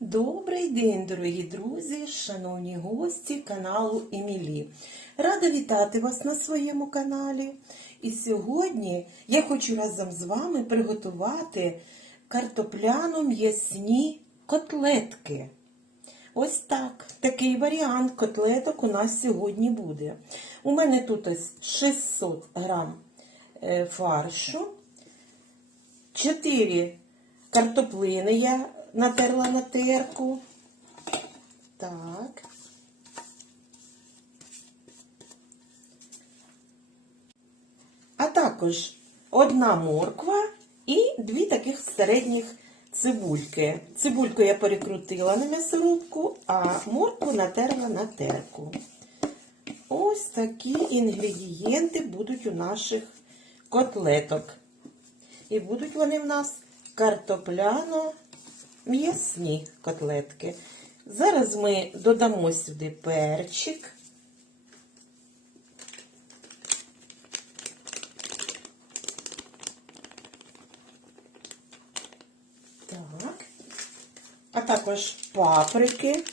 Добрий день, дорогі друзі, шановні гості каналу Емілі. Рада вітати вас на своєму каналі. І сьогодні я хочу разом з вами приготувати картопляно м'ясні котлетки. Ось так. Такий варіант котлеток у нас сьогодні буде. У мене тут ось 600 грам е, фаршу. 4 картоплини я натерла на терку. Так. А також одна морква і дві таких середніх цибульки. Цибульку я перекрутила на м'ясорубку, а моркву натерла на терку. Ось такі інгредієнти будуть у наших котлеток. І будуть вони в нас картопляно м'ясні котлетки. Зараз ми додамо сюди перчик. Так. А також паприки.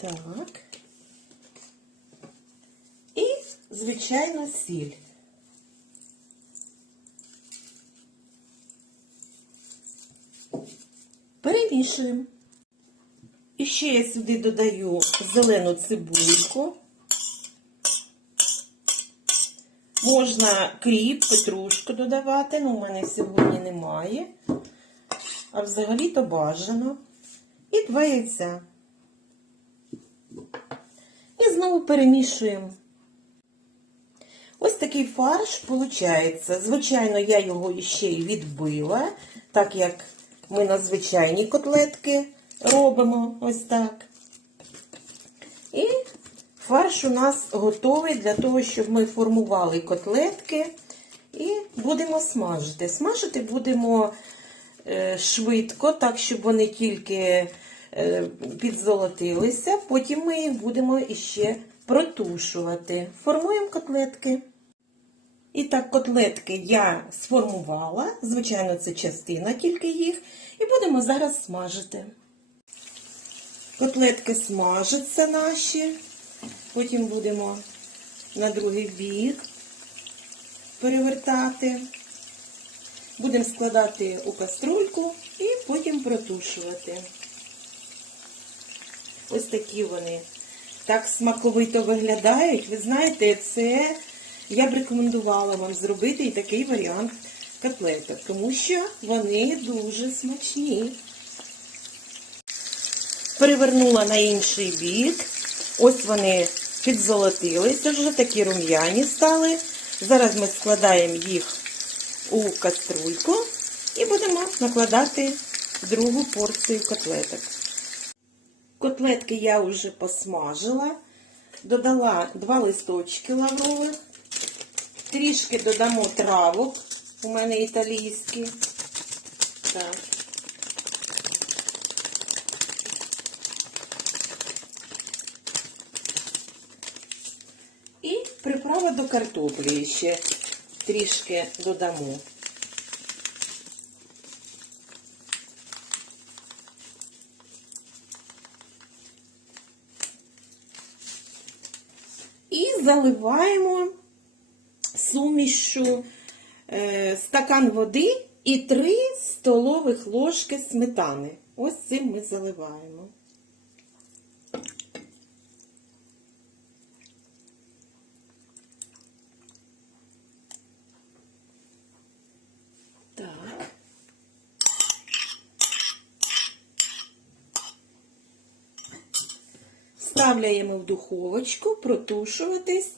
Так. І, звичайно, сіль. Перемішуємо. І ще я сюди додаю зелену цибульку. Можна кріп, петрушку додавати, але у мене сьогодні немає. А взагалі-то бажано. І два яйця. І знову перемішуємо. Ось такий фарш виходить. Звичайно, я його ще й відбила, так як ми на звичайні котлетки робимо ось так. І фарш у нас готовий для того, щоб ми формували котлетки і будемо смажити. Смажити будемо е, швидко, так, щоб вони тільки е, підзолотилися. Потім ми їх будемо іще протушувати. Формуємо котлетки. І так, котлетки я сформувала, звичайно, це частина тільки їх, і будемо зараз смажити. Котлетки смажаться наші, потім будемо на другий бік перевертати. Будемо складати у каструльку і потім протушувати. Ось такі вони так смаковито виглядають. Ви знаєте, це я б рекомендувала вам зробити і такий варіант котлеток, тому що вони дуже смачні. Перевернула на інший бік. Ось вони підзолотилися, вже такі рум'яні стали. Зараз ми складаємо їх у каструльку і будемо накладати другу порцію котлеток. Котлетки я вже посмажила, додала два листочки лаврових. Трішки додамо травок, у мене італійські. Так. І приправа до картоплі ще трішки додамо. І заливаємо сумішу е, стакан води і 3 столових ложки сметани. Ось цим ми заливаємо. Так. Ставляємо в духовочку протушуватись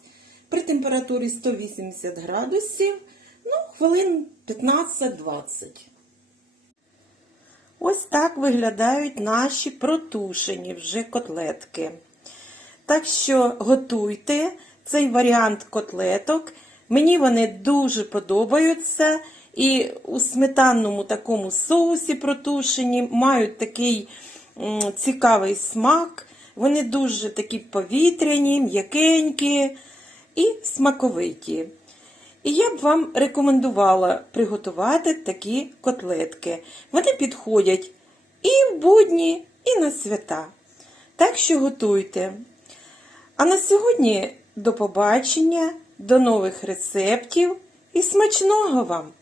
при температурі 180 градусів, ну, хвилин 15-20. Ось так виглядають наші протушені вже котлетки. Так що готуйте цей варіант котлеток. Мені вони дуже подобаються. І у сметанному такому соусі протушені мають такий цікавий смак. Вони дуже такі повітряні, м'якенькі і смаковиті. І я б вам рекомендувала приготувати такі котлетки. Вони підходять і в будні, і на свята. Так що готуйте. А на сьогодні до побачення, до нових рецептів і смачного вам!